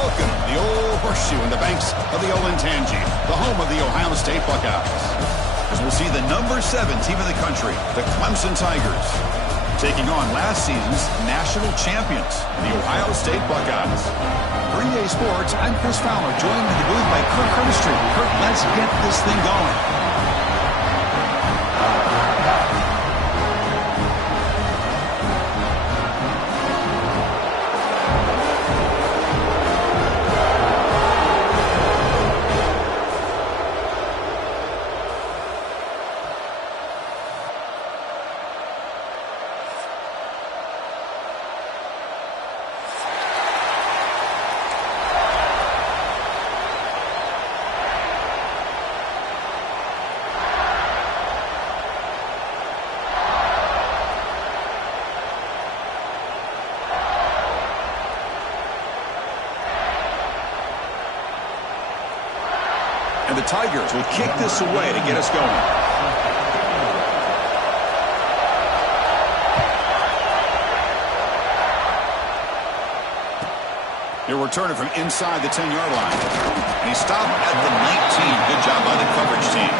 Welcome to the old horseshoe in the banks of the Olentangy, the home of the Ohio State Buckeyes. As we'll see the number 7 team in the country, the Clemson Tigers, taking on last season's national champions, the Ohio State Buckeyes. For EA Sports, I'm Chris Fowler, joined in the booth by Kirk Herbstreit. Kirk, let's get this thing going. And the Tigers will kick this away to get us going. He'll return it from inside the 10-yard line. And he stopped at the 19. Good job by the coverage team.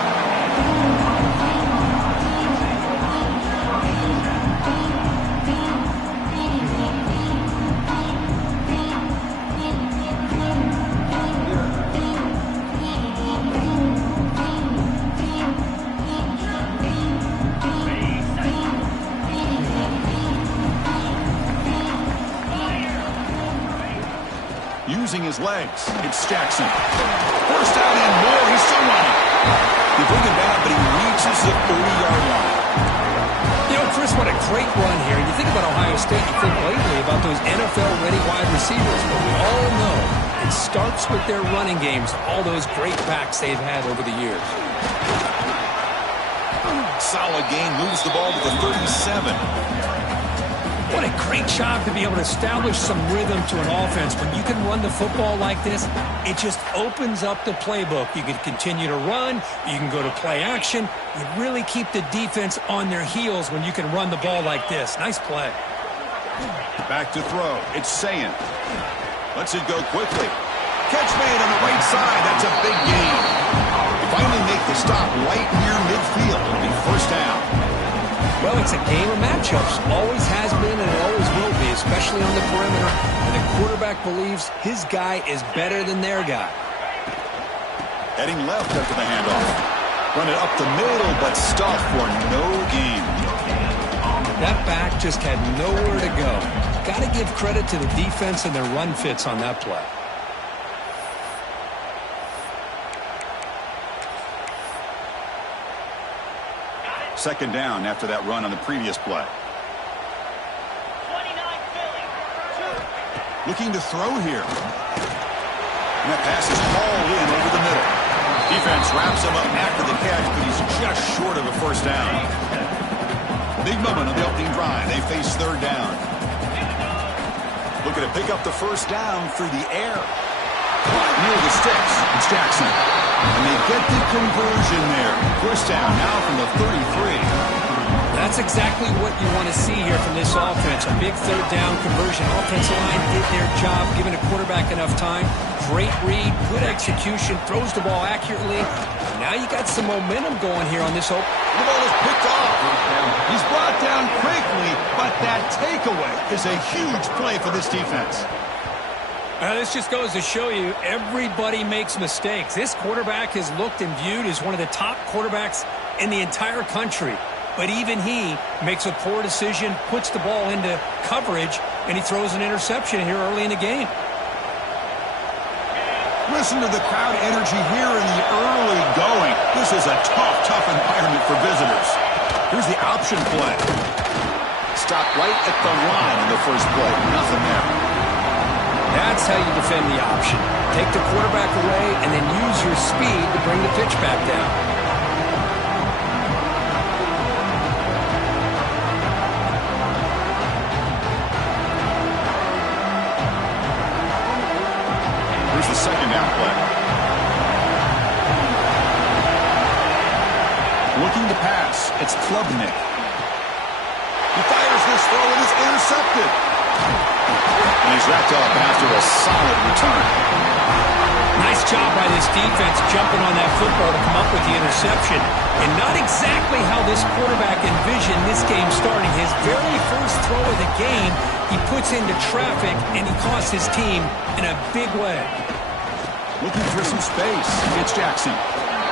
Using his legs, it's Jackson. First down and more, he's still running. They bring him back, but he reaches the 30-yard line. You know, Chris, what a great run here. You think about Ohio State, you think lately about those NFL-ready wide receivers, but we all know it starts with their running games, all those great backs they've had over the years. Solid gain, moves the ball to the 37. What a great job to be able to establish some rhythm to an offense. When you can run the football like this, it just opens up the playbook. You can continue to run. You can go to play action. You really keep the defense on their heels when you can run the ball like this. Nice play. Back to throw. It's Sayin. Lets it go quickly. Catch made on the right side. That's a big gain. They finally make the stop right near midfield. It'll be first down. Well, it's a game of matchups. Always has been and it always will be, especially on the perimeter. And the quarterback believes his guy is better than their guy. Heading left after the handoff. Run it up the middle, but stuffed for no gain. That back just had nowhere to go. Got to give credit to the defense and their run fits on that play. Second down after that run on the previous play. Looking to throw here. And that pass is hauled in over the middle. Defense wraps him up after the catch, but he's just short of a first down. Big moment on the opening drive. They face third down. Looking to pick up the first down through the air. Near the sticks. It's Jackson. And they get the conversion there. First down now from the 33. That's exactly what you want to see here from this offense. A big third down conversion. Offensive line did their job, giving a quarterback enough time. Great read, good execution, throws the ball accurately. Now you got some momentum going here on this open. The ball is picked off. He's brought down quickly, but that takeaway is a huge play for this defense. This just goes to show you everybody makes mistakes. This quarterback is looked and viewed as one of the top quarterbacks in the entire country. But even he makes a poor decision, puts the ball into coverage, and he throws an interception here early in the game. Listen to the crowd energy here in the early going. This is a tough environment for visitors. Here's the option play. Stopped right at the line in the first play. Nothing there. That's how you defend the option. Take the quarterback away and then use your speed to bring the pitch back down. Here's the second down play. Looking to pass. It's Klubnik. He fires this throw and it's intercepted. And he's wrapped up after a solid return. Nice job by this defense jumping on that football to come up with the interception. And not exactly how this quarterback envisioned this game starting. His very first throw of the game, he puts into traffic, and he costs his team in a big way. Looking for some space. It's Jackson.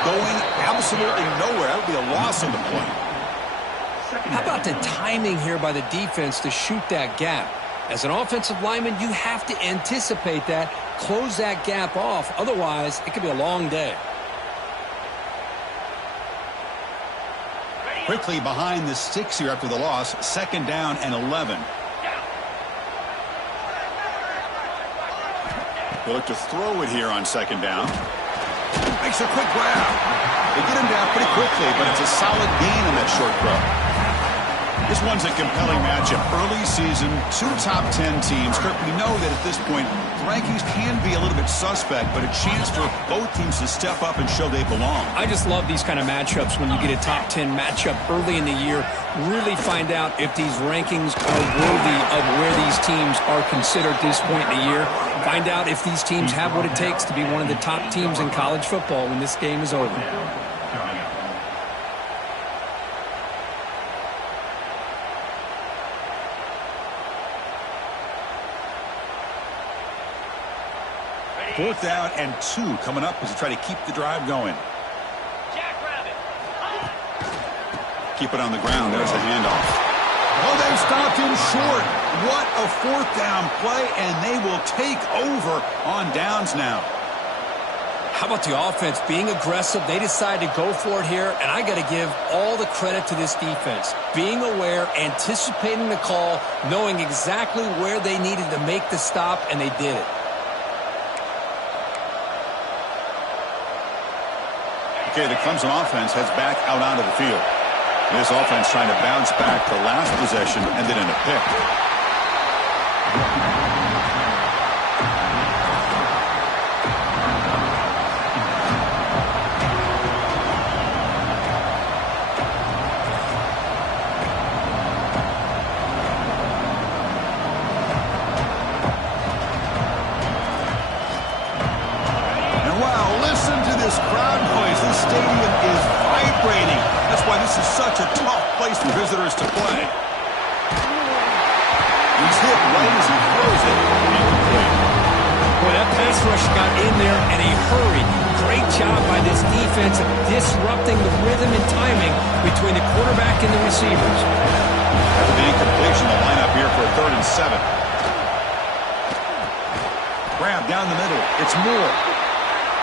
Going absolutely nowhere. That would be a loss on the play. How about the timing here by the defense to shoot that gap? As an offensive lineman, you have to anticipate that, close that gap off. Otherwise, it could be a long day. Quickly behind the sticks here after the loss. 2nd down and 11. They look to throw it here on 2nd down. Makes a quick grab. They get him down pretty quickly, but it's a solid gain on that short throw. This one's a compelling matchup. Early season, 2 top 10 teams. Kurt, we know that at this point, the rankings can be a little bit suspect, but a chance for both teams to step up and show they belong. I just love these kind of matchups when you get a top 10 matchup early in the year. Really find out if these rankings are worthy of where these teams are considered at this point in the year. Find out if these teams have what it takes to be one of the top teams in college football when this game is over. Fourth down and 2 coming up as they try to keep the drive going. Keep it on the ground. There's the handoff. Oh, they've stopped him short. What a 4th down play, and they will take over on downs now. How about the offense being aggressive? They decide to go for it here, and I got to give all the credit to this defense. Being aware, anticipating the call, knowing exactly where they needed to make the stop, and they did it. Okay, the Clemson offense heads back out onto the field. This offense trying to bounce back. The last possession ended in a pick. And wow, listen to this crowd noise. This stadium is vibrating. That's why this is such a tough place for visitors to play. He's hit right as he throws it. Incomplete. Boy, that pass rush got in there in a hurry. Great job by this defense of disrupting the rhythm and timing between the quarterback and the receivers. After the incompletion, the lineup here for a 3rd and 7. Grab down the middle. It's Moore.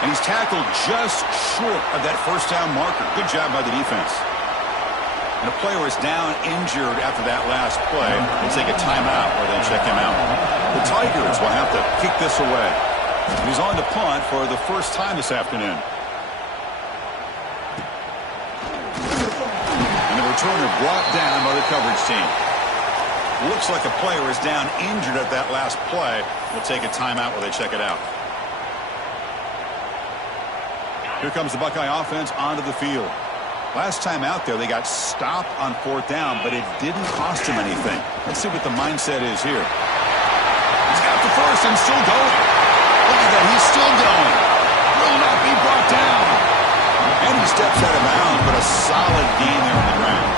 And he's tackled just short of that 1st down marker. Good job by the defense. And a player is down injured after that last play. They take a timeout or they check him out. The Tigers will have to kick this away. He's on to punt for the first time this afternoon. And the returner brought down by the coverage team. Looks like a player is down injured at that last play. We'll take a timeout while they check it out. Here comes the Buckeye offense onto the field. Last time out there, they got stopped on 4th down, but it didn't cost him anything. Let's see what the mindset is here. He's got the first and still going. Look at that, he's still going. Will not be brought down. And he steps out of bounds, but a solid gain there on the ground.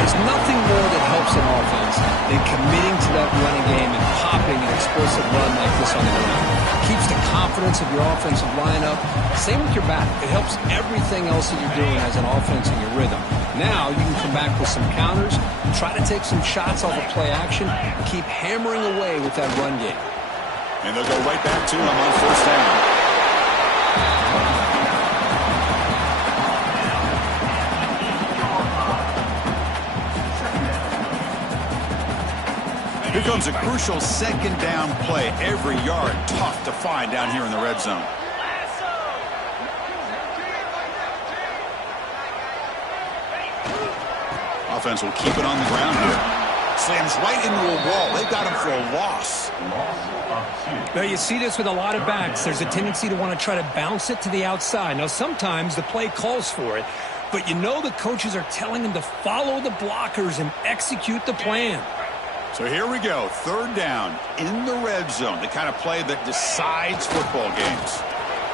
There's nothing more that helps an offense than committing to that running game and popping an explosive run like this on the ground. Keeps the confidence of your offensive lineup. Same with your back. It helps everything else that you're doing as an offense in your rhythm. Now you can come back with some counters, try to take some shots off of play action, and keep hammering away with that run game. And they'll go right back to him on 1st down. Here comes a crucial 2nd down play. Every yard tough to find down here in the red zone. Offense will keep it on the ground here. Slams right into a wall. They've got him for a loss. Now, you see this with a lot of backs. There's a tendency to want to try to bounce it to the outside. Now, sometimes the play calls for it, but you know the coaches are telling them to follow the blockers and execute the plan. So here we go, third down in the red zone, the kind of play that decides football games.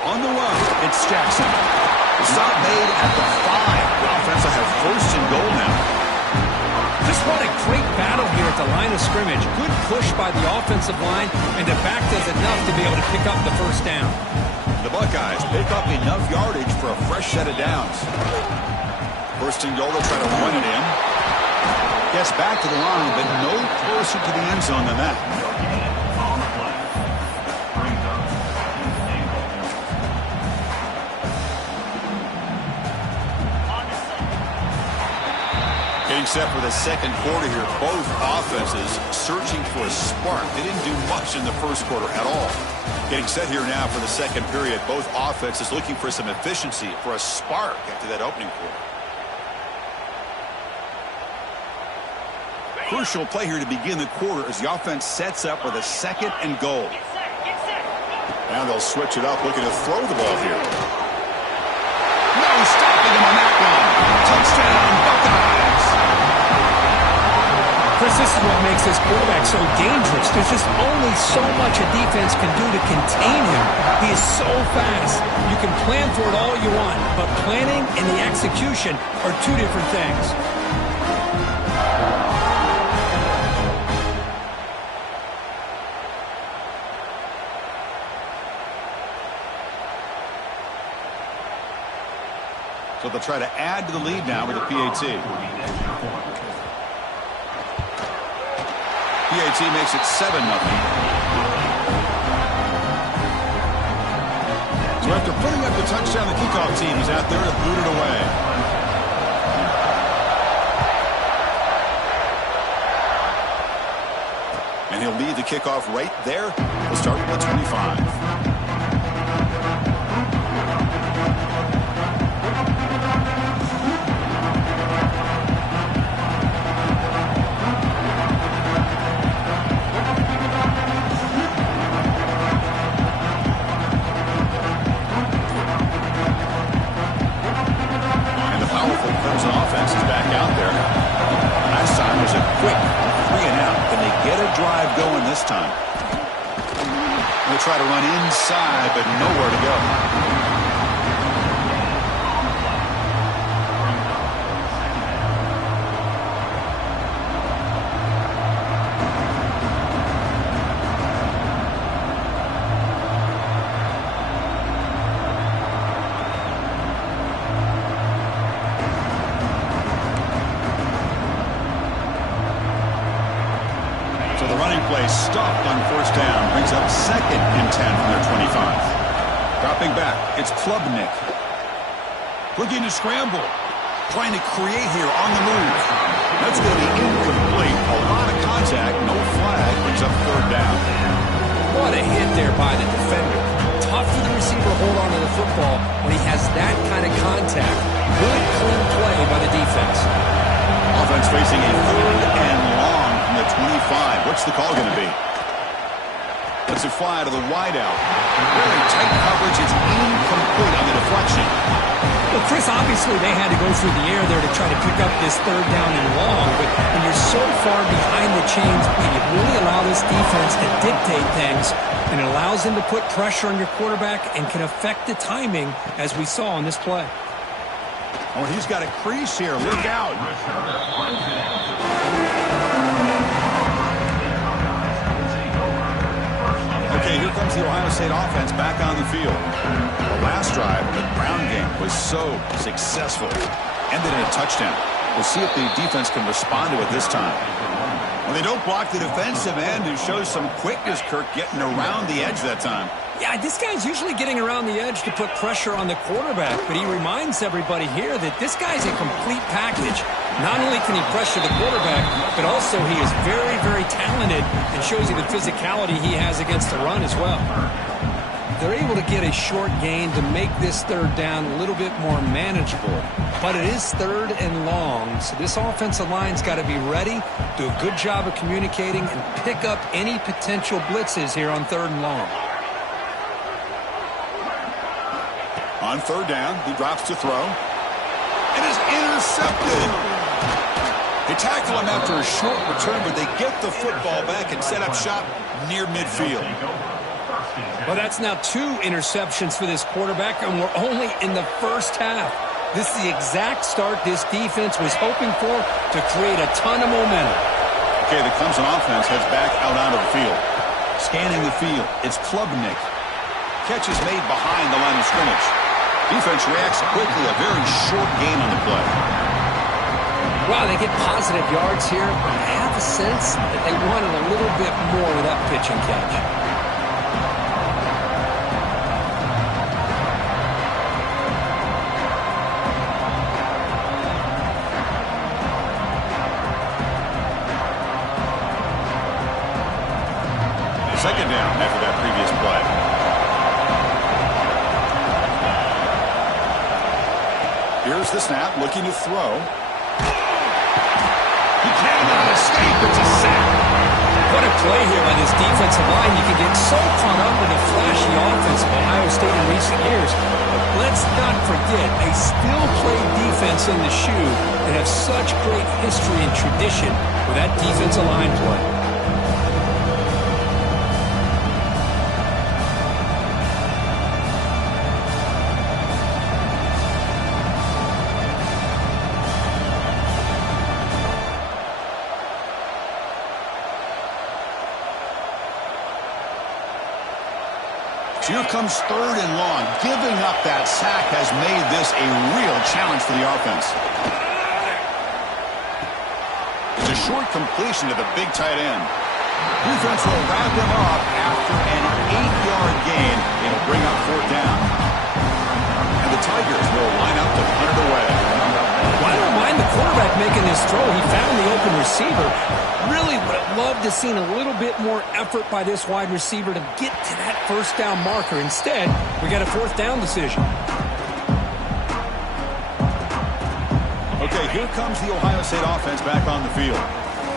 On the run, it's Jackson. The stop made at the 5. The offense will have first and goal now. Just what a great battle here at the line of scrimmage. Good push by the offensive line, and the back does enough to be able to pick up the first down. The Buckeyes pick up enough yardage for a fresh set of downs. First and goal, they'll try to run it in. Gets back to the line, but no closer to the end zone than that. Getting set for the second quarter here. Both offenses searching for a spark. They didn't do much in the first quarter at all. Getting set here now for the second period. Both offenses looking for some efficiency, for a spark after that opening quarter. Crucial play here to begin the quarter as the offense sets up with a second and goal. Now they'll switch it up, looking to throw the ball here. No stopping him on that one. Touchdown, Buckeyes. Chris, this is what makes this quarterback so dangerous. There's just only so much a defense can do to contain him. He is so fast. You can plan for it all you want, but planning and the execution are two different things. So they'll try to add to the lead now with a PAT. PAT makes it 7-0. So after putting up the touchdown, the kickoff team is out there to boot it away. And he'll lead the kickoff right there. We'll start with the 25. This time. They'll try to run inside, but nowhere to go. Stopped on first down, brings up second and 10 from their 25. Dropping back, it's Klubnik. Looking to scramble, trying to create here on the move. That's going to be incomplete. A lot of contact, no flag, brings up third down. What a hit there by the defender. Tough for the receiver to hold on to the football when he has that kind of contact. Good, clean play by the defense. Offense facing a third and long from the 25. What's the call going to be? Let's it fly to the wideout. Very tight coverage. It's incomplete on the deflection. Well, Chris, obviously they had to go through the air there to try to pick up this third down and long, but when you're so far behind the chains, you really allow this defense to dictate things, and it allows them to put pressure on your quarterback and can affect the timing, as we saw on this play. Oh, he's got a crease here. Look out. Okay, here comes the Ohio State offense back on the field. The last drive, the ground game was so successful. Ended in a touchdown. We'll see if the defense can respond to it this time. Well, they don't block the defensive end, who shows some quickness, Kirk, getting around the edge that time. Yeah, this guy's usually getting around the edge to put pressure on the quarterback, but he reminds everybody here that this guy's a complete package. Not only can he pressure the quarterback, but also he is very, very talented and shows you the physicality he has against the run as well. They're able to get a short gain to make this third down a little bit more manageable, but it is third and long, so this offensive line's got to be ready, do a good job of communicating, and pick up any potential blitzes here on third and long. On third down, he drops to throw. It is intercepted. They tackle him after a short return, but they get the football back and set up shop near midfield. Well, that's now 2 interceptions for this quarterback, and we're only in the first half. This is the exact start this defense was hoping for to create a ton of momentum. Okay, the Clemson offense heads back out onto the field. Scanning the field, it's Klubnik. Catch is made behind the line of scrimmage. Defense reacts quickly, a very short gain on the play. Wow, they get positive yards here. I have a sense that they wanted a little bit more with that pitch and catch. Second down after that previous play. Here's the snap, looking to throw. He cannot escape. It's a sack. What a play here by this defensive line. You can get so caught up in the flashy offense of Ohio State in recent years. But let's not forget a still-play defense in the shoe that have such great history and tradition with that defensive line play. Here comes 3rd and long. Giving up that sack has made this a real challenge for the offense. It's a short completion to the big tight end. Defense will wrap him up after an 8-yard gain. It'll bring up 4th down. And the Tigers will line up to punt it away. Well, I don't mind the quarterback making this throw. He found the open receiver. Really would have loved to have seen a little bit more effort by this wide receiver to get to that 1st down marker. Instead, we got a 4th down decision. Okay, here comes the Ohio State offense back on the field.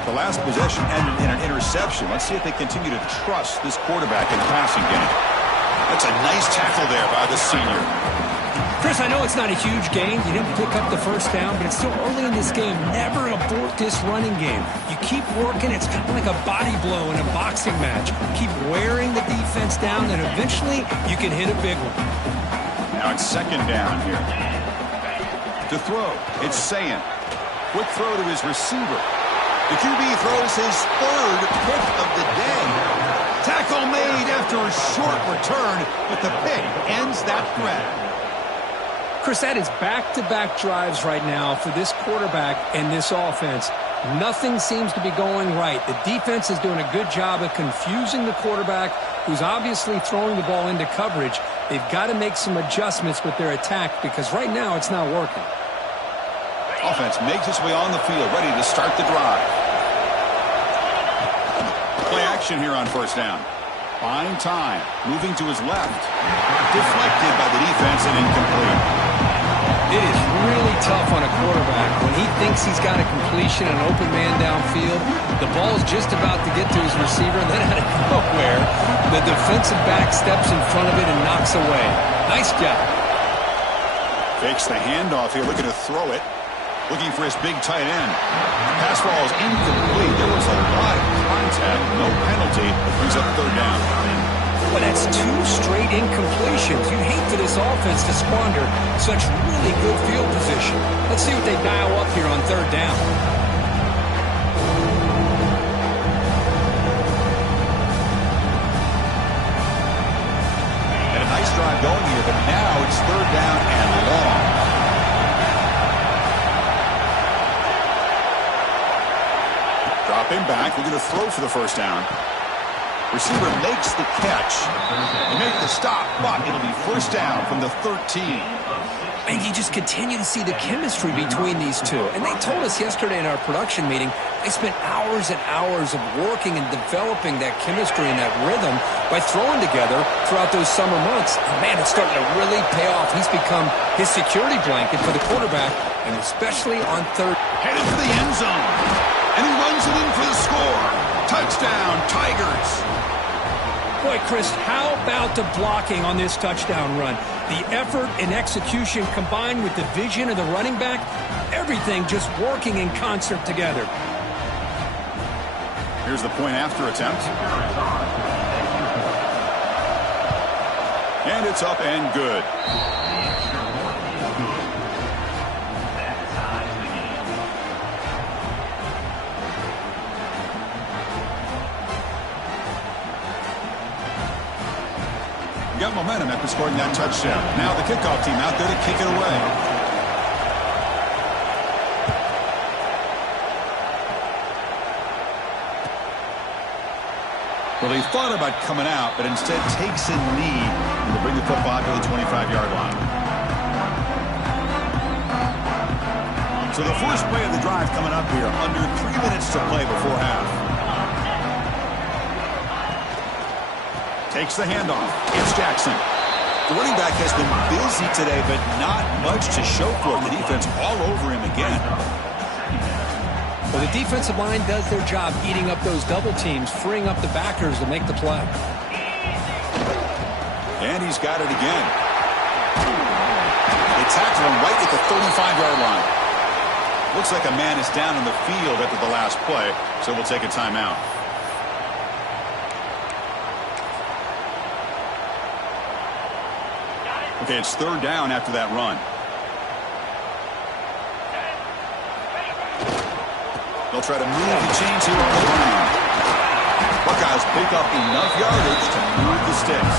The last possession ended in an interception. Let's see if they continue to trust this quarterback in the passing game. That's a nice tackle there by the senior. Chris, I know it's not a huge gain. You didn't pick up the 1st down, but it's still early in this game. Never abort this running game. You keep working. It's kind of like a body blow in a boxing match. Keep wearing the defense down, and eventually you can hit a big one. Now it's 2nd down here. To throw, it's Sayin. Quick throw to his receiver. The QB throws his 3rd pick of the day. Tackle made after a short return, but the pick ends that threat. Chris, that is back-to-back drives right now for this quarterback and this offense. Nothing seems to be going right. The defense is doing a good job of confusing the quarterback, who's obviously throwing the ball into coverage. They've got to make some adjustments with their attack because right now it's not working. Offense makes its way on the field, ready to start the drive. Play action here on 1st down. Buying time, moving to his left. Deflected by the defense and incomplete. It is really tough on a quarterback when he thinks he's got a completion, an open man downfield. The ball's just about to get to his receiver, and then out of nowhere, the defensive back steps in front of it and knocks away. Nice job. Fakes the handoff here, looking to throw it. Looking for his big tight end. Pass ball is incomplete. There was a lot of contact. No penalty. Brings up 3rd down. Well, that's 2 straight incompletions. You'd hate for this offense to squander such really good field position. Let's see what they dial up here on 3rd down. And a nice drive going here, but now it's 3rd down and long. Dropping back, we're going to throw for the 1st down. Receiver makes the catch. They make the stop, but it'll be 1st down from the 13. And you just continue to see the chemistry between these two. And they told us yesterday in our production meeting, they spent hours and hours of working and developing that chemistry and that rhythm by throwing together throughout those summer months. And man, it's starting to really pay off. He's become his security blanket for the quarterback, and especially on 3rd. Headed for the end zone. And he runs it in for the score. Touchdown, Tigers. Boy, Chris, how about the blocking on this touchdown run? The effort and execution combined with the vision of the running back, everything just working in concert together. Here's the point after attempt. And it's up and good. Got momentum after scoring that touchdown. Now the kickoff team out there to kick it away. Well, he thought about coming out, but instead takes a knee to bring the football to the 25-yard line. So the first play of the drive coming up here, under 3 minutes to play before half. Takes the handoff. It's Jackson. The running back has been busy today, but not much to show for it. The defense all over him again. Well, the defensive line does their job eating up those double teams, freeing up the backers to make the play. And he's got it again. They tackle him right at the 35-yard line. Looks like a man is down on the field after the last play, so we'll take a timeout. Okay, it's third down after that run. They'll try to move the chains here on the ground. Buckeyes pick up enough yardage to move the sticks.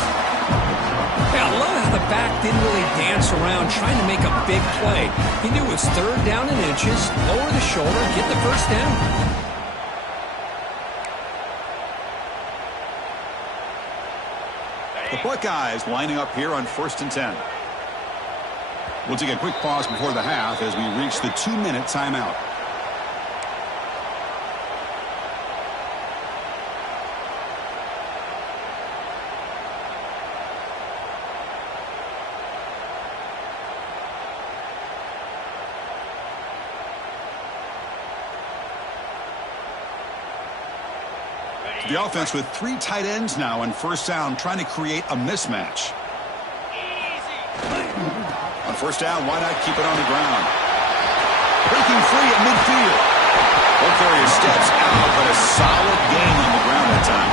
Yeah, I love how the back didn't really dance around trying to make a big play. He knew it was third down in inches, lower the shoulder, get the first down. The Buckeyes lining up here on 1st and 10. We'll take a quick pause before the half as we reach the 2-minute timeout. The offense with 3 tight ends now on first down, trying to create a mismatch. On first down, why not keep it on the ground? Breaking free at midfield. Ball carrier steps out, but a solid gain on the ground that time.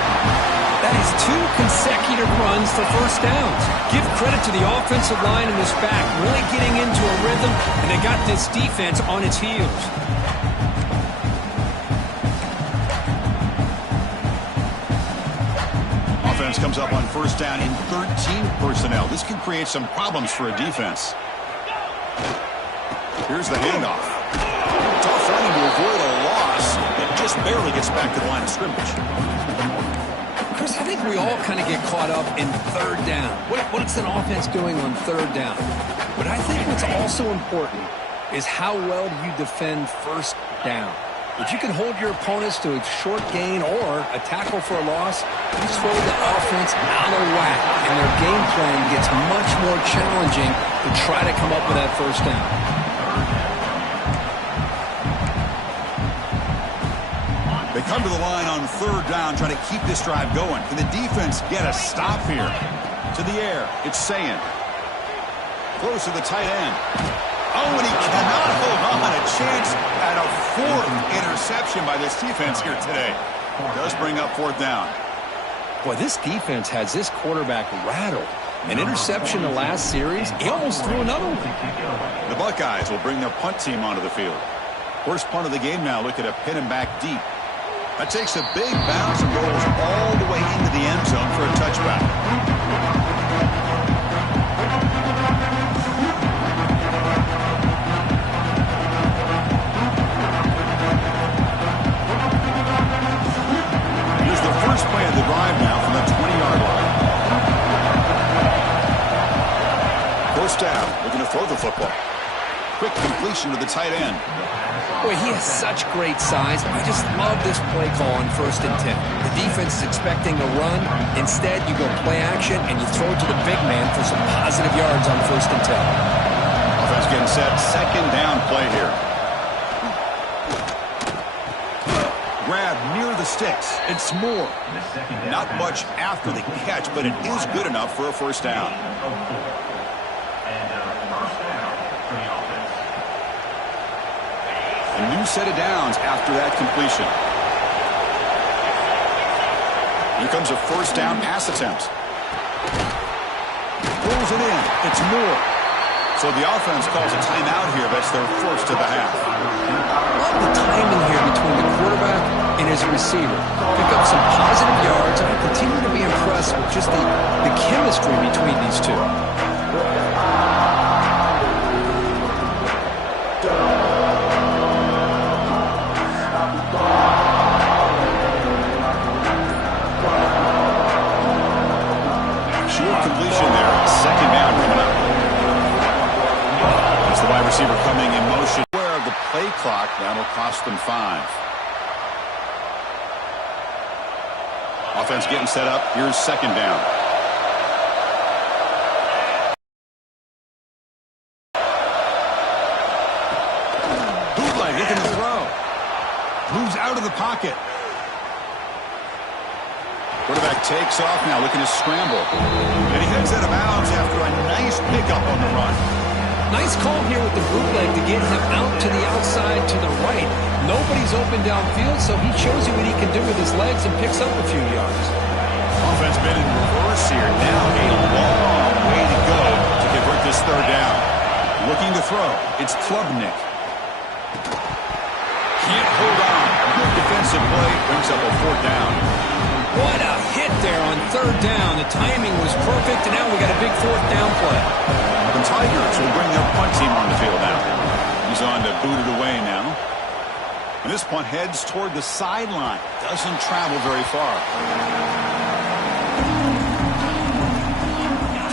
That is 2 consecutive runs for first downs. Give credit to the offensive line in this back, really getting into a rhythm, and they got this defense on its heels. Offense comes up on first down in 13 personnel. This can create some problems for a defense. Here's the handoff. Tough running to avoid a loss, and just barely gets back to the line of scrimmage. Chris, I think we all kind of get caught up in third down. What's an offense doing on third down? But I think what's also important is how well do you defend first down. If you can hold your opponents to a short gain or a tackle for a loss, you throw the offense out of whack, and their game plan gets much more challenging to try to come up with that first down. They come to the line on third down, trying to keep this drive going. Can the defense get a stop here? To the air, it's Sayin. Close to the tight end. Oh, and he cannot hold on. A chance at a 4th interception by this defense here today. Does bring up 4th down. Boy, this defense has this quarterback rattled. An interception the last series, he almost threw another one. The Buckeyes will bring their punt team onto the field. First punt of the game now, looking to pin him back deep. That takes a big bounce and rolls all the way into the end zone for a touchback. Here's the first play of the drive now from the 20-yard line. First down, looking to throw the football. Quick completion to the tight end. Boy, he has such great size. I just love this play call on 1st and 10. The defense is expecting a run. Instead, you go play action, and you throw it to the big man for some positive yards on 1st and 10. Offense getting set. Second down play here. Grab near the sticks. It's Moore. Not much after the catch, but it is good enough for a first down. New set of downs after that completion. Here comes a first down pass attempt. Pulls it in. It's Moore. So the offense calls a timeout here. That's their first of the half. Love the timing here between the quarterback and his receiver. Pick up some positive yards, and I continue to be impressed with just the chemistry between these two. Short completion there. Second down coming up. As the wide receiver coming in motion. Aware of the play clock. That'll cost them 5. Offense getting set up. Here's second down. Bootleg looking to throw. Moves out of the pocket. Quarterback takes off now, looking to scramble. And he heads out of bounds after a nice pickup on the run. Nice call here with the bootleg to get him out to the outside to the right. Nobody's open downfield, so he shows you what he can do with his legs and picks up a few yards. Offense been in reverse here. Now a long way to go to convert this third down. Looking to throw. It's Klubnik. Can't hold on. Good defensive play. Brings up a fourth down. What a hit there on third down. The timing was perfect, and now we got a big fourth down play. The Tigers will bring their punt team on the field now. He's on to boot it away now. And this punt heads toward the sideline. Doesn't travel very far.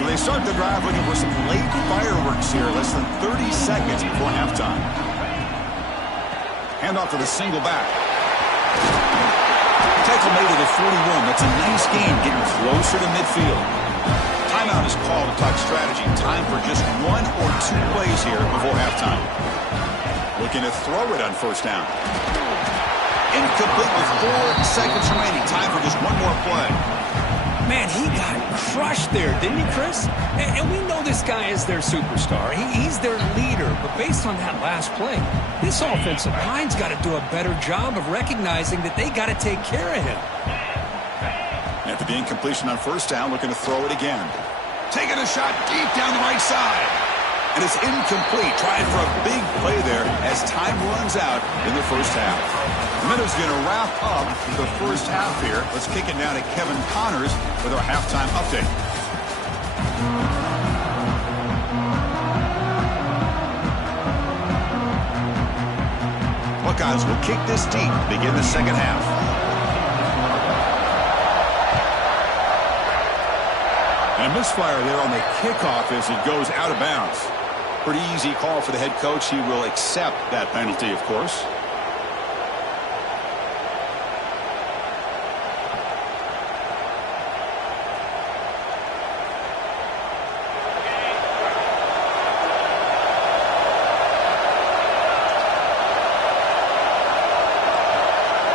So they start the drive looking for some late fireworks here. Less than 30 seconds before halftime. Hand off to the single back. Tackle made to the 41. That's a nice gain, getting closer to midfield. Timeout is called to talk strategy. Time for just 1 or 2 plays here before halftime. Looking to throw it on first down. Incomplete with 4 seconds remaining. Time for just 1 more play. Man, he got crushed there, didn't he, Chris? And we know this guy is their superstar. He's their leader. But based on that last play, this offensive line's got to do a better job of recognizing that they got to take care of him. After the incompletion on first down, looking to throw it again. Taking a shot deep down the right side. And it's incomplete. Trying for a big play there as time runs out in the first half. Minutes going to wrap up the first half here. Let's kick it down to Kevin Connors with our halftime update. Buckeyes will kick this deep to begin the second half. And a misfire there on the kickoff as it goes out of bounds. Pretty easy call for the head coach. He will accept that penalty, of course.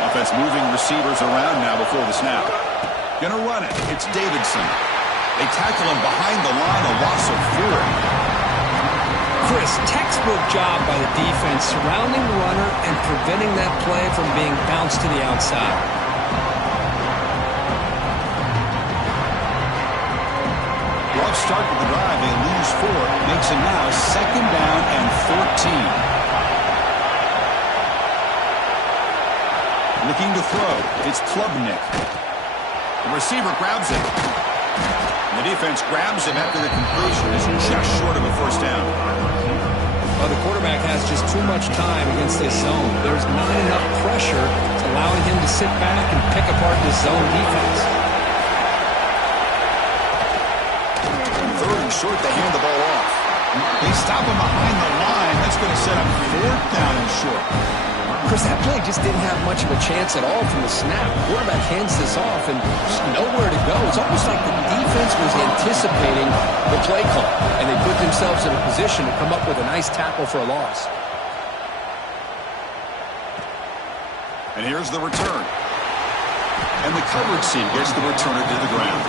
Offense moving receivers around now before the snap. Gonna run it. It's Davidson. They tackle him behind the line, a loss of 4. Chris, textbook job by the defense surrounding the runner and preventing that play from being bounced to the outside. Rough start to the drive. They lose 4. Makes it now second down and 14. Looking to throw. It's Klubnik. The receiver grabs it. And the defense grabs him after the completion. Is just short of a first down. Well, the quarterback has just too much time against this zone. There's not enough pressure to allowing him to sit back and pick apart this zone defense. Third and short, they hand the ball off. They stop him behind the line. That's going to set up fourth down and short. Chris, that play just didn't have much of a chance at all from the snap. The quarterback hands this off and just nowhere to go. It's almost like the defense was anticipating the play call, and they put themselves in a position to come up with a nice tackle for a loss. And here's the return. And the coverage team gets the returner to the ground.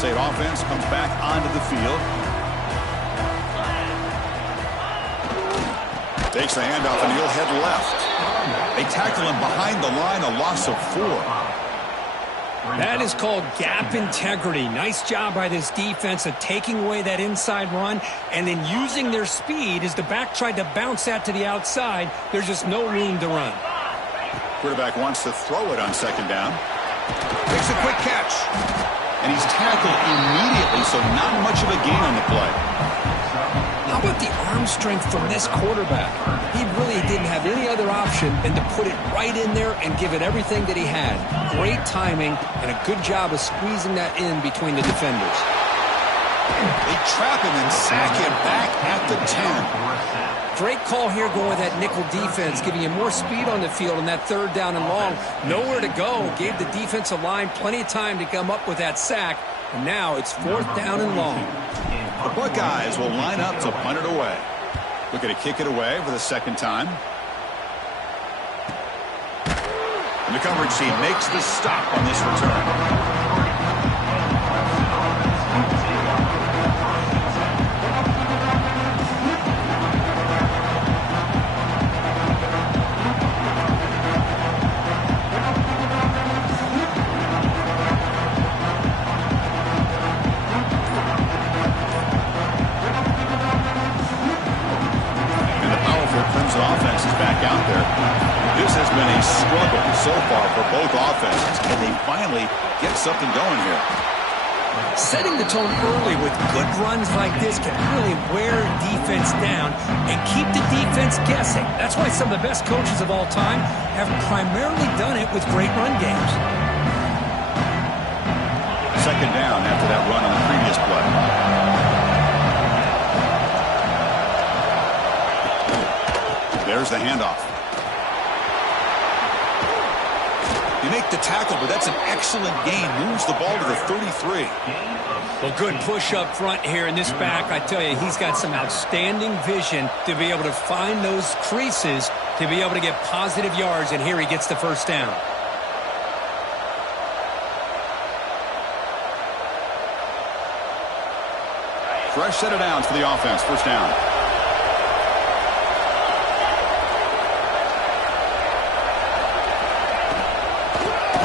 State offense comes back onto the field. Takes the handoff, and he'll head left. They tackle him behind the line, a loss of 4. That is called gap integrity. Nice job by this defense of taking away that inside run and then using their speed as the back tried to bounce that to the outside. There's just no room to run. Quarterback wants to throw it on second down. Makes a quick catch. And he's tackled immediately, so not much of a gain on the play. How about the arm strength from this quarterback? He really didn't have any other option than to put it right in there and give it everything that he had. Great timing and a good job of squeezing that in between the defenders. They trap him and sack him back at the 10. Great call here going with that nickel defense, giving you more speed on the field on that third down and long. Nowhere to go. Gave the defensive line plenty of time to come up with that sack. And now it's 4th down and long. The Buckeyes will line up to punt it away. Looking to kick it away for the second time. And the coverage team makes the stop on this return. Offense is back out there. This has been a struggle so far for both offenses. Can they finally get something going here? Setting the tone early with good runs like this can really wear defense down and keep the defense guessing. That's why some of the best coaches of all time have primarily done it with great run games. Second down after that run on the previous play. There's the handoff. You make the tackle, but that's an excellent gain. Moves the ball to the 33. Well, good push up front here in this back. I tell you, he's got some outstanding vision to be able to find those creases to be able to get positive yards, and here he gets the first down. Fresh set of downs for the offense. First down.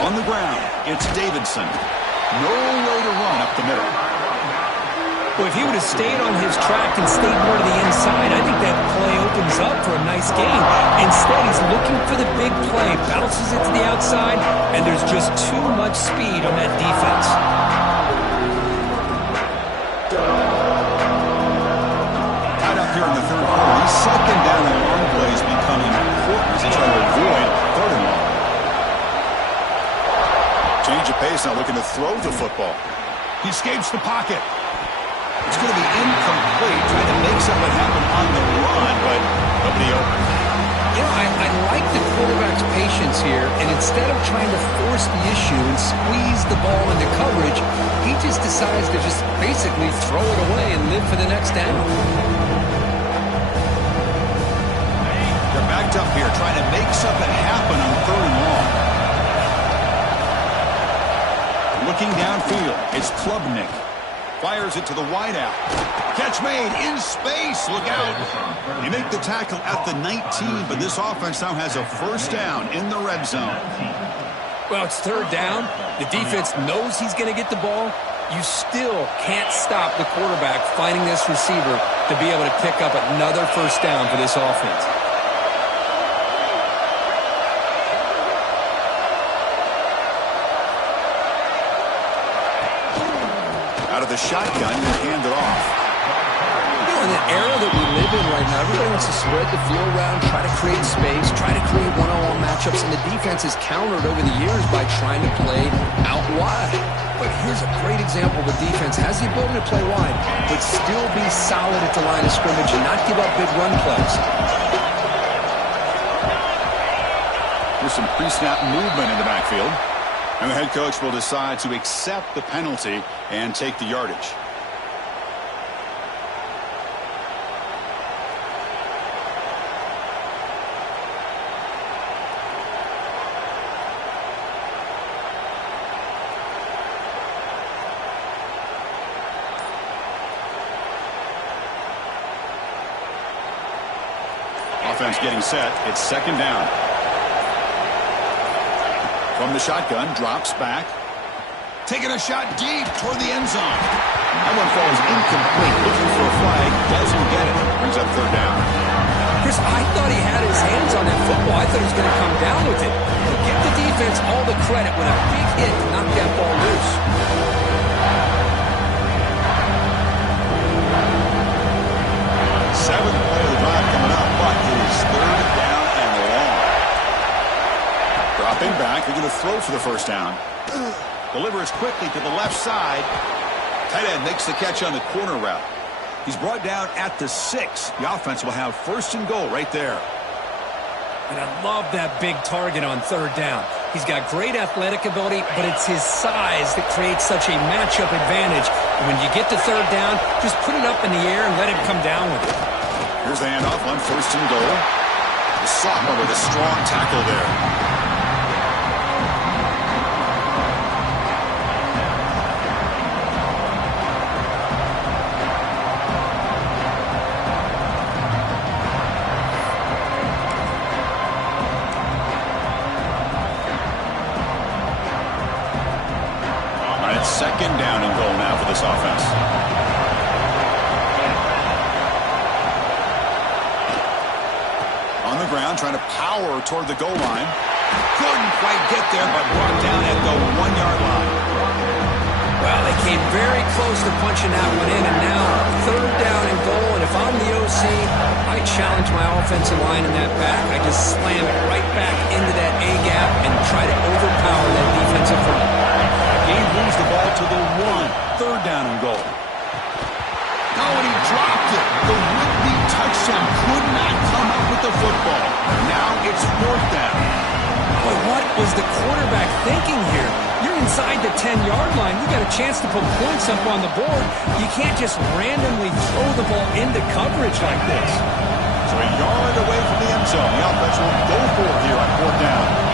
On the ground, it's Davidson. No way to run up the middle. Well, if he would have stayed on his track and stayed more to the inside, I think that play opens up for a nice gain. Instead, he's looking for the big play, bounces it to the outside, and there's just too much speed on that defense. Tied up here in the third quarter. These second down and long plays become important as they try to avoid third and long. Change of pace, now looking to throw the football. He escapes the pocket. It's going to be incomplete, trying to make something happen on the run, but nobody open. You know, I like the quarterback's patience here, and instead of trying to force the issue and squeeze the ball into coverage, he just decides to just basically throw it away and live for the next down. They're backed up here, trying to make something happen on third and long. Looking downfield, it's Klubnik. Fires it to the wideout. Catch made in space. Look out. They make the tackle at the 19, but this offense now has a first down in the red zone. Well, it's third down. The defense knows he's going to get the ball. You still can't stop the quarterback finding this receiver to be able to pick up another first down for this offense. Out of the shotgun and hand it off. You know, in the era that we live in right now, everybody wants to spread the field around, try to create space, try to create one-on-one matchups, and the defense has countered over the years by trying to play out wide. But here's a great example. The defense has the ability to play wide, but still be solid at the line of scrimmage and not give up big run plays. There's some pre-snap movement in the backfield. And the head coach will decide to accept the penalty and take the yardage. offense getting set. It's second down. From the shotgun, drops back. Taking a shot deep toward the end zone. That one falls incomplete. Looking for a flag. Doesn't get it. Brings up third down. Chris, I thought he had his hands on that football. I thought he was going to come down with it. But give the defense all the credit with a big hit to knock that ball loose. Seventh play of the drive coming up, but it is third down and long. Dropping back, they're going to throw for the first down. Delivers quickly to the left side. Tight end makes the catch on the corner route. He's brought down at the 6. The offense will have first and goal right there. And I love that big target on third down. He's got great athletic ability, but it's his size that creates such a matchup advantage. And when you get to third down, just put it up in the air and let him come down with it. Here's the handoff on first and goal. The sophomore with a strong tackle there. Second down and goal now for this offense. On the ground, trying to power toward the goal line. Couldn't quite get there, but brought down at the 1-yard line. Well, they came very close to punching that one in, and now third down and goal. And if I'm the OC, I challenge my offensive line in that back. I just slam it right back into that A-gap and try to overpower that defensive front. He moves the ball to the 1. Third down and goal. Oh, and he dropped it. The would-be touchdown could not come up with the football. Now it's fourth down. Boy, what was the quarterback thinking here? You're inside the 10-yard line. You got a chance to put points up on the board. You can't just randomly throw the ball into coverage like this. So a yard away from the end zone. The offense will go for it here on fourth down.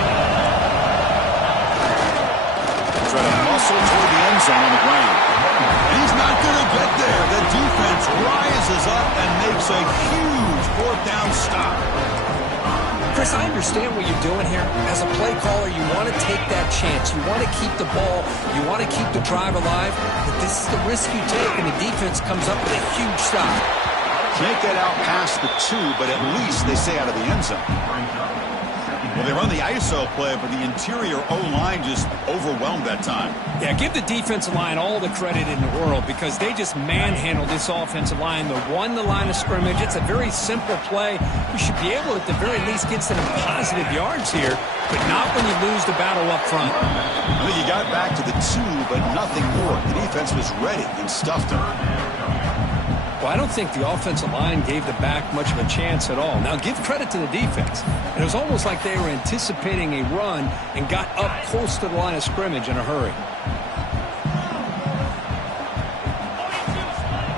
Trying to muscle toward the end zone on the ground. And he's not going to get there. The defense rises up and makes a huge fourth down stop. Chris, I understand what you're doing here. As a play caller, you want to take that chance. You want to keep the ball. You want to keep the drive alive. But this is the risk you take, and the defense comes up with a huge stop. Can't get out past the 2, but at least they stay out of the end zone. Well, they run the ISO play, but the interior O-line just overwhelmed that time. Yeah, give the defensive line all the credit in the world because they just manhandled this offensive line. They won the line of scrimmage. It's a very simple play. You should be able to, at the very least, get some positive yards here, but not when you lose the battle up front. I think he got back to the 2, but nothing more. The defense was ready and stuffed him. Well, I don't think the offensive line gave the back much of a chance at all. Now, give credit to the defense. It was almost like they were anticipating a run and got up close to the line of scrimmage in a hurry.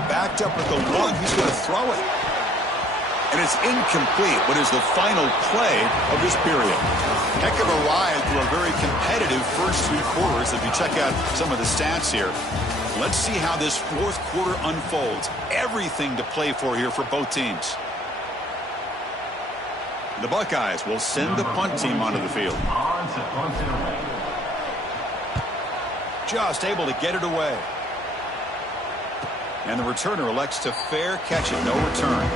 Backed up at the 1. He's going to throw it. And it's incomplete. What is the final play of this period? Heck of a ride through a very competitive first 3 quarters. If you check out some of the stats here. Let's see how this fourth quarter unfolds. Everything to play for here for both teams. The Buckeyes will send the punt team onto the field. Just able to get it away. And the returner elects to fair catch it, no return.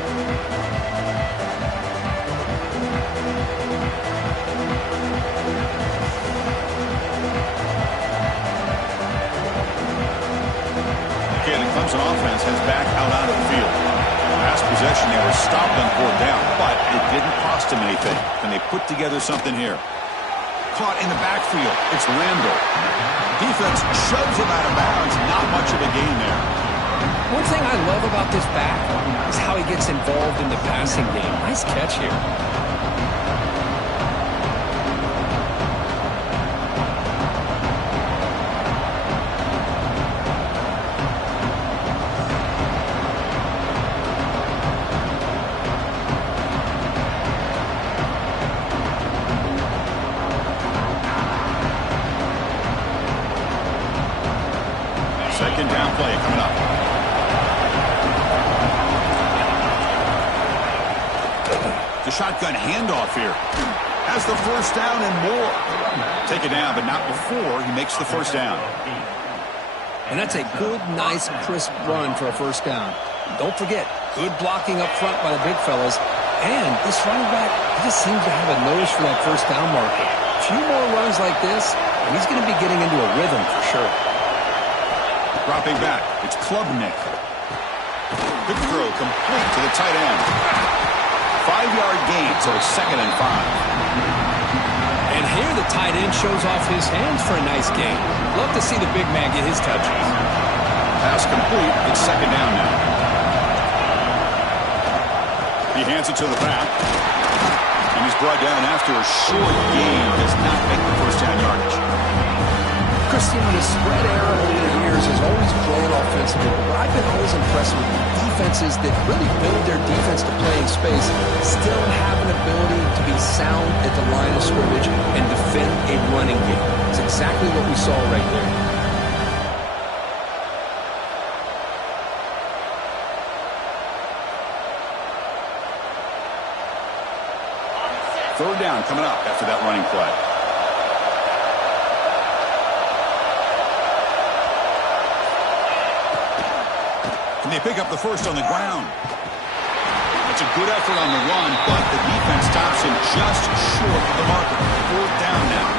Clemson offense has back out onto the field. Last possession, they were stopped on fourth down, but it didn't cost them anything. And they put together something here. Caught in the backfield. It's Randall. Defense shoves him out of bounds. Not much of a gain there. One thing I love about this back is how he gets involved in the passing game. Nice catch here. Second down play coming up. To shotgun handoff here. Has the first down and more. Take it down, but not before he makes the first down. And that's a good, nice, crisp run for a first down. Don't forget, good blocking up front by the big fellas. And this running back, he just seems to have a nose for that first down marker. A few more runs like this, and he's going to be getting into a rhythm for sure. Dropping back, it's Klubnik. Good throw, complete to the tight end. 5-yard gain, so it's 2nd and 5. And here the tight end shows off his hands for a nice gain. Love to see the big man get his touches. Pass complete, it's 2nd down now. He hands it to the back. And he's brought down after a short gain. Does not make the first down yardage. Christian, the spread era over the years has always grown offensively, but I've been always impressed with defenses that really build their defense to play in space, still have an ability to be sound at the line of scrimmage and defend a running game. It's exactly what we saw right there. Third down coming up after that running play. And they pick up the first on the ground. It's a good effort on the run, but the defense stops him just short of the marker. 4th down now.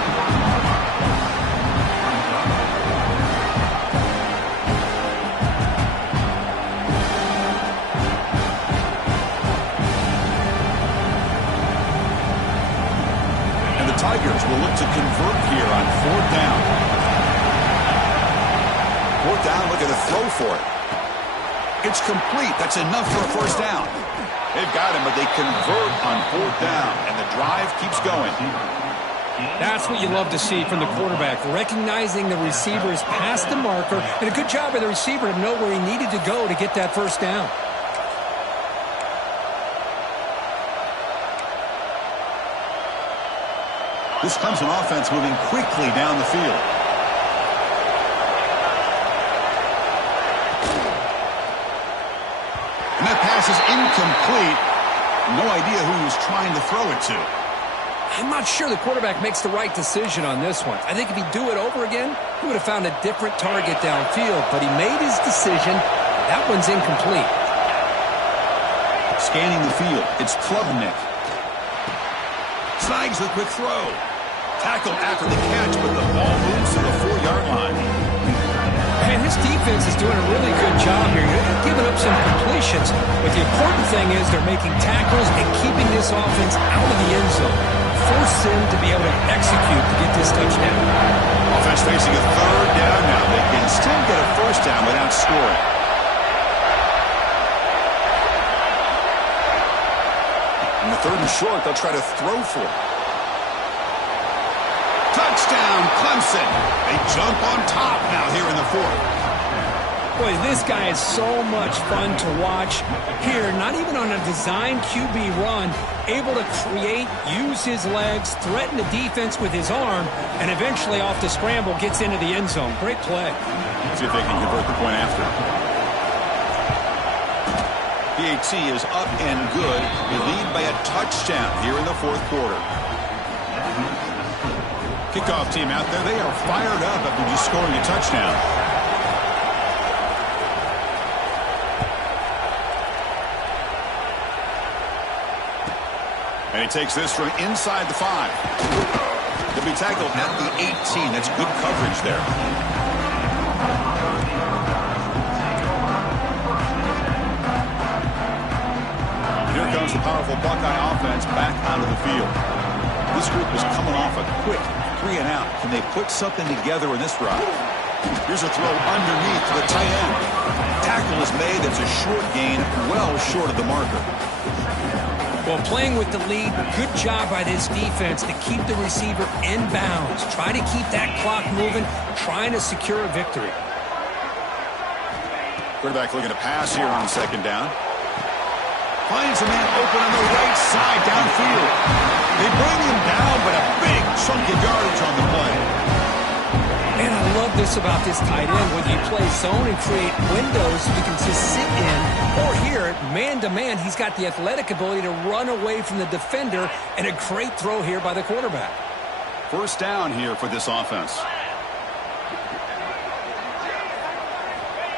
And the Tigers will look to convert here on 4th down. 4th down, looking to throw for it. It's complete. That's enough for a first down. They've got him, but they convert on 4th down, and the drive keeps going. That's what you love to see from the quarterback, recognizing the receiver is past the marker, and a good job by the receiver to know where he needed to go to get that first down. This Clemson offense moving quickly down the field. And that pass is incomplete. No idea who he was trying to throw it to. I'm not sure the quarterback makes the right decision on this one. I think if he'd do it over again, he would have found a different target downfield, but he made his decision. That one's incomplete. Scanning the field, it's Klubnik. Snags the quick throw. Tackled after the catch, but the ball moves to the 4-yard line. And this defense is doing a really good job here. They're giving up some completions, but the important thing is they're making tackles and keeping this offense out of the end zone. Force them to be able to execute to get this touchdown. Offense facing a 3rd down now. They can still get a first down without scoring. In the 3rd and short, they'll try to throw for it. Touchdown, Clemson. They jump on top now here in the 4th. Boy, this guy is so much fun to watch. Here, not even on a design QB run, able to create, use his legs, threaten the defense with his arm, and eventually off the scramble gets into the end zone. Great play. See if they can convert the point after. PAT is up and good. They lead by a touchdown here in the 4th quarter. Kickoff team out there. They are fired up after just scoring a touchdown. And he takes this from inside the 5. He'll be tackled at the 18. That's good coverage there. Here comes the powerful Buckeye offense back onto the field. This group is coming off a quick 3-and-out. Can they put something together in this drive? Here's a throw underneath to the tight end. Tackle is made. That's a short gain, well short of the marker. Well, playing with the lead, good job by this defense to keep the receiver in bounds. Try to keep that clock moving, trying to secure a victory. Quarterback looking to pass here on 2nd down. Finds a man open on the right side downfield. They bring him down, but a big chunk of yardage on the play. Man, I love this this about this tight end. Whether you play zone and create windows you can just sit in, or here, man-to-man, he's got the athletic ability to run away from the defender, and a great throw here by the quarterback. First down here for this offense.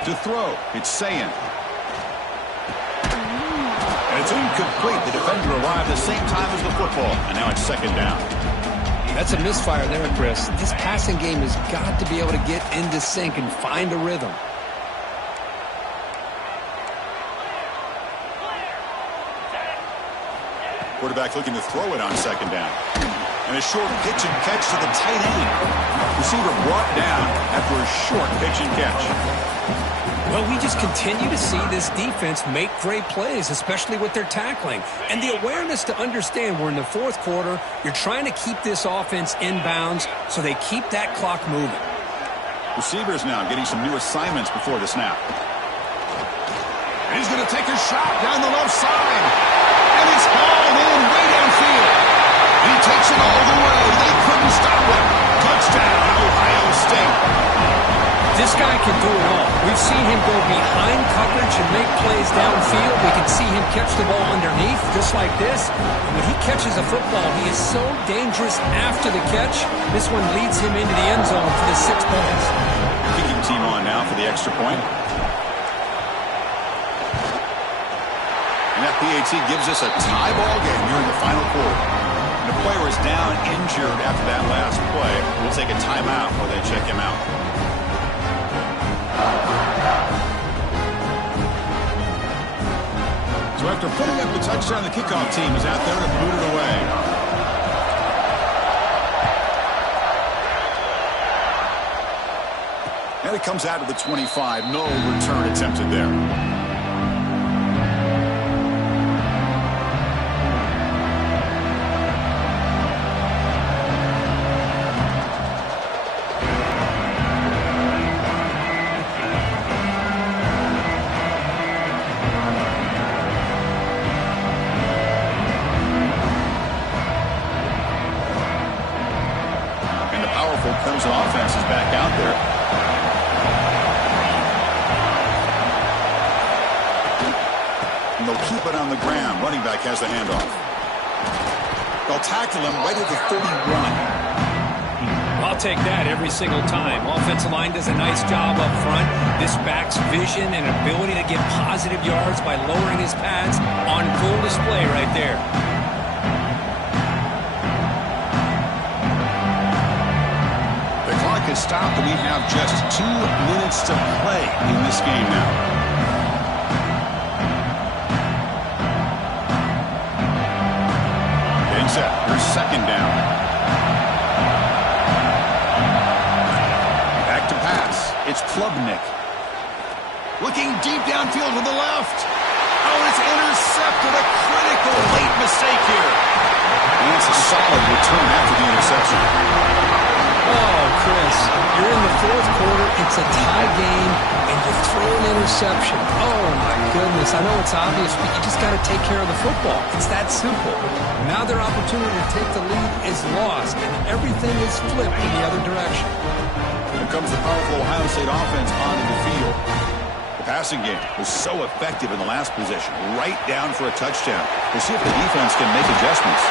To throw, it's Sayin. And it's incomplete. The defender arrived at the same time as the football, and now it's second down. That's a misfire there, Chris. This passing game has got to be able to get into sync and find a rhythm. Quarterback looking to throw it on second down. And a short pitch and catch to the tight end. Receiver brought down after a short pitch and catch. Well, we just continue to see this defense make great plays, especially with their tackling. And the awareness to understand we're in the fourth quarter, you're trying to keep this offense in bounds so they keep that clock moving. Receivers now getting some new assignments before the snap. And he's going to take a shot down the left side. And it's hauled in way downfield. He takes it all the way. They couldn't stop him. Touchdown, Ohio State. This guy can do it all. We've seen him go behind coverage and make plays downfield. We can see him catch the ball underneath, just like this. And when he catches a football, he is so dangerous after the catch. This one leads him into the end zone for the 6 points. Kicking team on now for the extra point. And that PAT gives us a tie ball game here in the final quarter. And the player is down injured after that last play. We'll take a timeout while they check him out. So after putting up the touchdown, the kickoff team is out there to boot it away. And it comes out to the 25. No return attempted there. Clemson offense is back out there. And they'll keep it on the ground. Running back has the handoff. They'll tackle him right at the 31. I'll take that every single time. Offensive line does a nice job up front. This back's vision and ability to get positive yards by lowering his pads on full display right there. Is stopped, and we have just 2 minutes to play in this game now. Getting set. Here's second down. Back to pass. It's Klubnik. Looking deep downfield to the left. Oh, it's intercepted. A critical late mistake here. And it's a solid return after the interception. Oh, Chris, you're in the fourth quarter, it's a tie game, and you throw an interception. Oh, my goodness. I know it's obvious, but you just got to take care of the football. It's that simple. Now their opportunity to take the lead is lost, and everything is flipped in the other direction. Here comes the powerful Ohio State offense onto the field. The passing game was so effective in the last possession, right down for a touchdown. We'll see if the defense can make adjustments.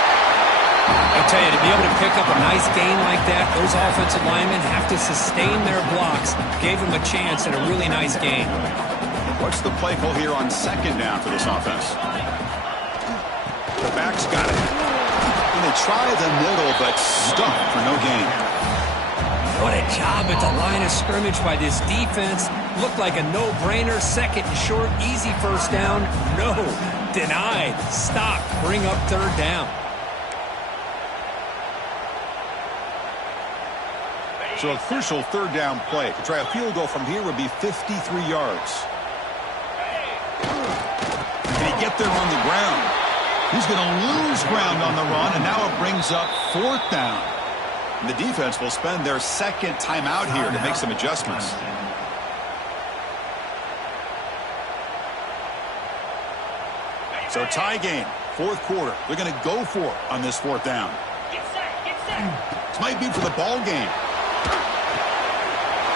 I'll tell you, to be able to pick up a nice gain like that, those offensive linemen have to sustain their blocks. Gave them a chance at a really nice gain. What's the play call here on second down for this offense? The back's got it. And they try the middle, but stuffed for no gain. What a job at the line of scrimmage by this defense. Looked like a no-brainer. Second and short, easy first down. No, denied. Stop, bring up third down. So a crucial third down play. To try a field goal from here would be 53 yards. Can he get there on the ground? He's going to lose ground on the run, and now it brings up fourth down. And the defense will spend their second timeout here to make some adjustments. So tie game, fourth quarter. They're going to go for it on this fourth down. This might be for the ball game.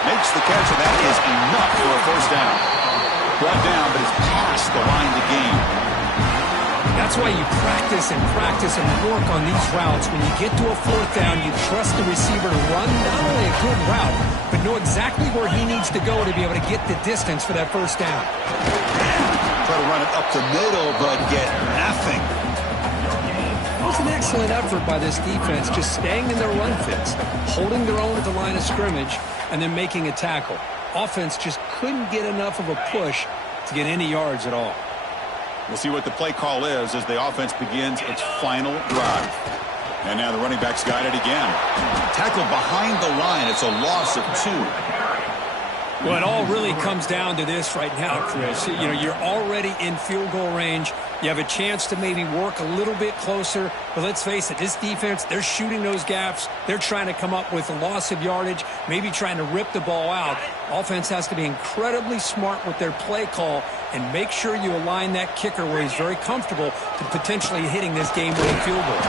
Makes the catch, and that is enough for a first down. Brought down, but it's past the line to gain. That's why you practice and work on these routes. When you get to a fourth down, you trust the receiver to run not only a good route, but know exactly where he needs to go to be able to get the distance for that first down. Try to run it up the middle, but get nothing. It was an excellent effort by this defense, just staying in their run fits, holding their own at the line of scrimmage, and then making a tackle. Offense just couldn't get enough of a push to get any yards at all. We'll see what the play call is as the offense begins its final drive. And now the running back's got it again. Tackled behind the line. It's a loss of 2. Well, it all really comes down to this right now, Chris. You know, you're already in field goal range. You have a chance to maybe work a little bit closer. But let's face it, this defense, they're shooting those gaps. They're trying to come up with a loss of yardage, maybe trying to rip the ball out. Offense has to be incredibly smart with their play call and make sure you align that kicker where he's very comfortable to potentially hitting this game-winning field goal.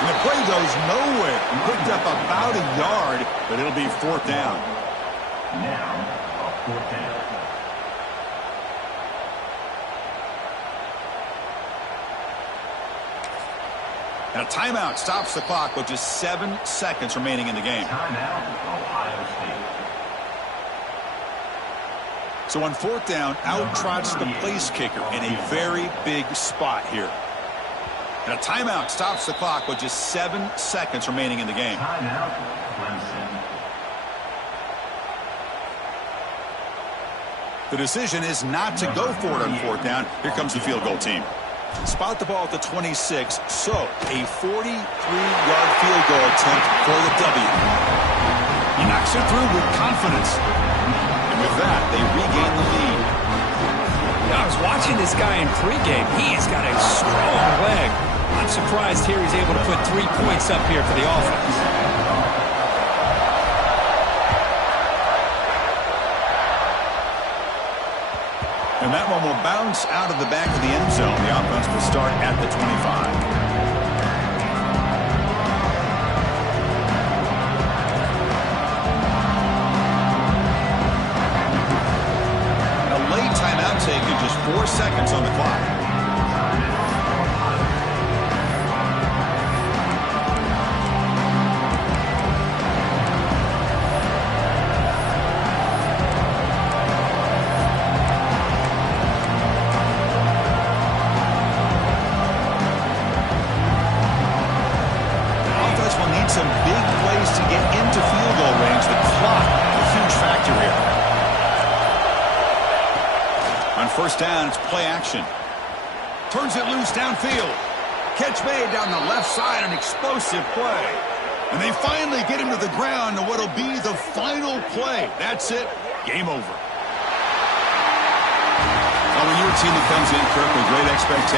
And the play goes nowhere. He picked up about a yard, but it'll be fourth down. Now, fourth down. Now timeout stops the clock with just 7 seconds remaining in the game. Timeout, Ohio State. So on fourth down, out trots the place kicker in a very big spot here. And a timeout stops the clock with just 7 seconds remaining in the game. Timeout, Clemson. The decision is not to go for it on fourth down. Here comes the field goal team. Spot the ball at the 26, so a 43-yard field goal attempt for the W. He knocks it through with confidence. And with that, they regain the lead. I was watching this guy in pregame. He's got a strong leg. I'm surprised here he's able to put 3 points up here for the offense. And that one will bounce out of the back of the end zone. The offense will start at the 25. A late timeout taken, just 4 seconds on the clock. Some big plays to get into field goal range. The clock, a huge factor here. On first down, it's play action. Turns it loose downfield. Catch made down the left side, an explosive play. And they finally get him to the ground to what'll be the final play. That's it. Game over. Well, when you're a team that comes in, Kirk, with great expectations,